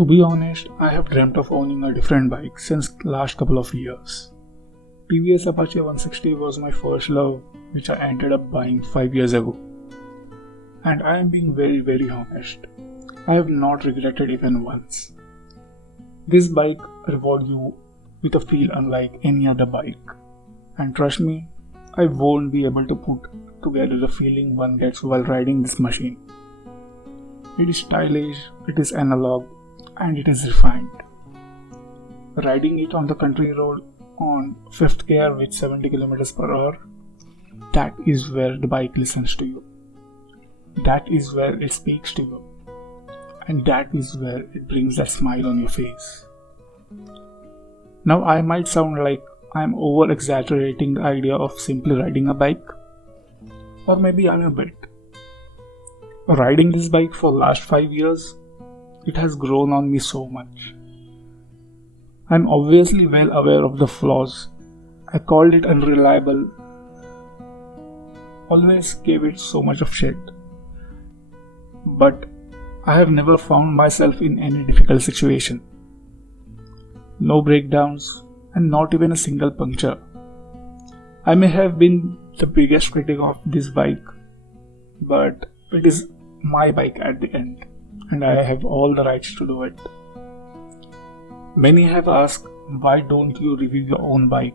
To be honest, I have dreamt of owning a different bike since last couple of years. TVS Apache 160 was my first love, which I ended up buying 5 years ago. And I am being very honest. I have not regretted even once. This bike rewards you with a feel unlike any other bike. And trust me, I won't be able to put together the feeling one gets while riding this machine. It is stylish, it is analog, and it is refined. Riding it on the country road on 5th gear with 70 km per hour, that is where the bike listens to you. That is where it speaks to you. And that is where it brings that smile on your face. Now I might sound like I am over exaggerating the idea of simply riding a bike. Or maybe I'm a bit. Riding this bike for last 5 years, it has grown on me so much. I'm obviously well aware of the flaws. I called it unreliable. Always gave it so much of shit. But I have never found myself in any difficult situation. No breakdowns and not even a single puncture. I may have been the biggest critic of this bike, but it is my bike at the end, and I have all the rights to do it. Many have asked, why don't you review your own bike?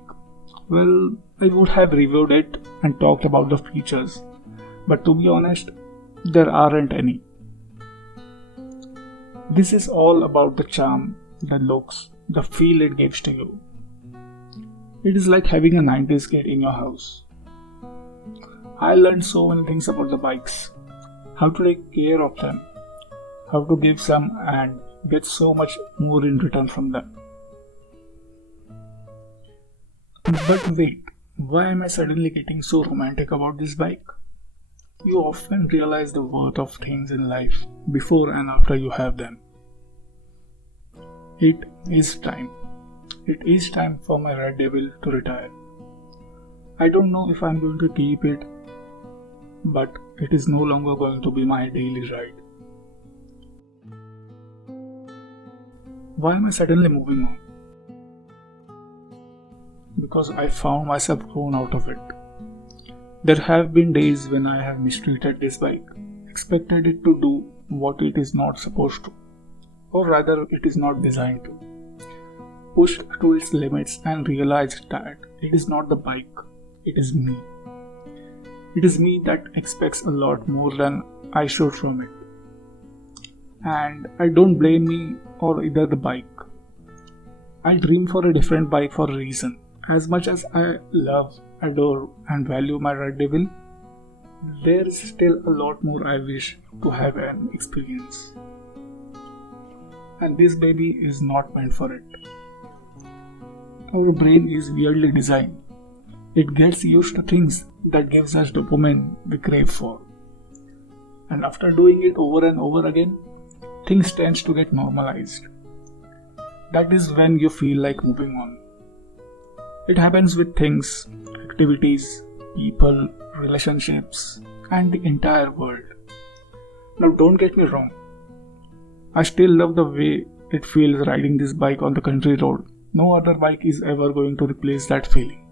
Well, I would have reviewed it and talked about the features, but to be honest, there aren't any. This is all about the charm, the looks, the feel it gives to you. It is like having a 90s kid in your house. I learned so many things about the bikes. How to take care of them. How to give some and get so much more in return from them. But wait, why am I suddenly getting so romantic about this bike? You often realize the worth of things in life before and after you have them. It is time. It is time for my Red Devil to retire. I don't know if I'm going to keep it, but it is no longer going to be my daily ride. Why am I suddenly moving on? Because I found myself grown out of it. There have been days when I have mistreated this bike, expected it to do what it is not supposed to, or rather it is not designed to. Pushed to its limits and realized that it is not the bike, it is me. It is me that expects a lot more than I should from it. And I don't blame me or either the bike. I dream for a different bike for a reason. As much as I love, adore and value my Red Devil, there is still a lot more I wish to have an experience. And this baby is not meant for it. Our brain is weirdly designed. It gets used to things that gives us dopamine we crave for. And after doing it over and over again, things tend to get normalized. That is when you feel like moving on. It happens with things, activities, people, relationships, and the entire world. Now don't get me wrong. I still love the way it feels riding this bike on the country road. No other bike is ever going to replace that feeling.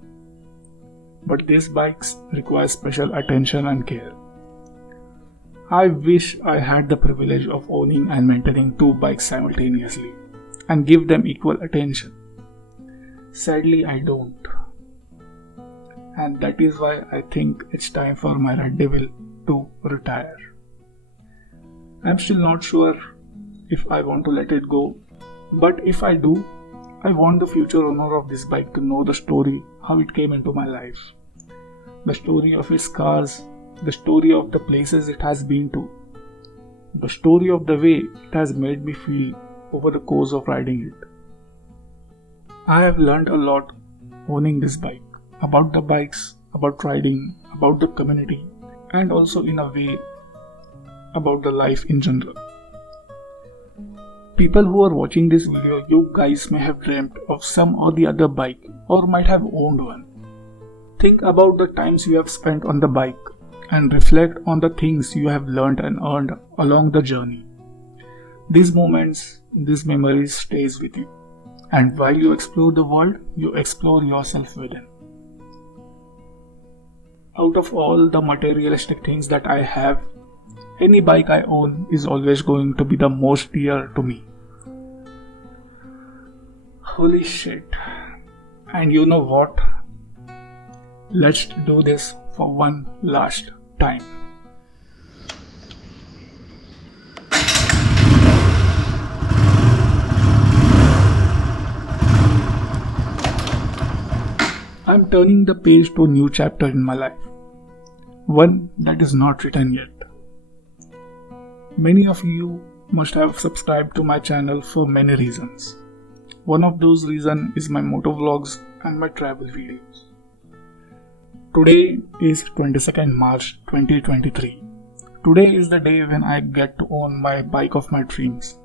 But these bikes require special attention and care. I wish I had the privilege of owning and maintaining 2 bikes simultaneously and give them equal attention. Sadly, I don't. And that is why I think it's time for my Red Devil to retire. I'm still not sure if I want to let it go, but if I do, I want the future owner of this bike to know the story, how it came into my life. The story of its scars, the story of the places it has been to, the story of the way it has made me feel over the course of riding it. I have learned a lot owning this bike, about the bikes, about riding, about the community, and also in a way about the life in general. People who are watching this video, you guys may have dreamt of some or the other bike or might have owned one. Think about the times you have spent on the bike and reflect on the things you have learned and earned along the journey. These moments, these memories stays with you. And while you explore the world, you explore yourself within. Out of all the materialistic things that I have, any bike I own is always going to be the most dear to me. Holy shit. And you know what? Let's do this for one last time. I'm turning the page to a new chapter in my life. One that is not written yet. Many of you must have subscribed to my channel for many reasons. One of those reasons is my motovlogs and my travel videos. Today is 22nd March 2023. Today is the day when I get to own my bike of my dreams.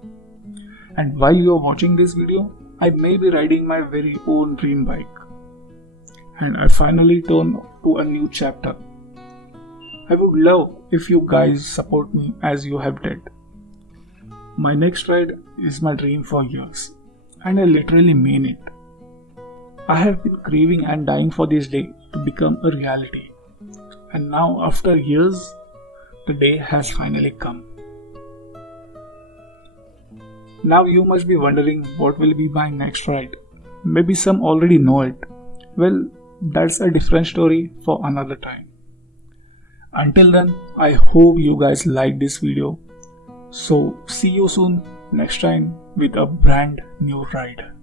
And while you are watching this video, I may be riding my very own dream bike. And I finally turn to a new chapter. I would love if you guys support me as you have did. My next ride is my dream for years, and I literally mean it. I have been craving and dying for this day to become a reality. And now after years, the day has finally come. Now you must be wondering what will be my next ride. Maybe some already know it. Well, that's a different story for another time. Until then, I hope you guys like this video. So see you soon next time with a brand new ride.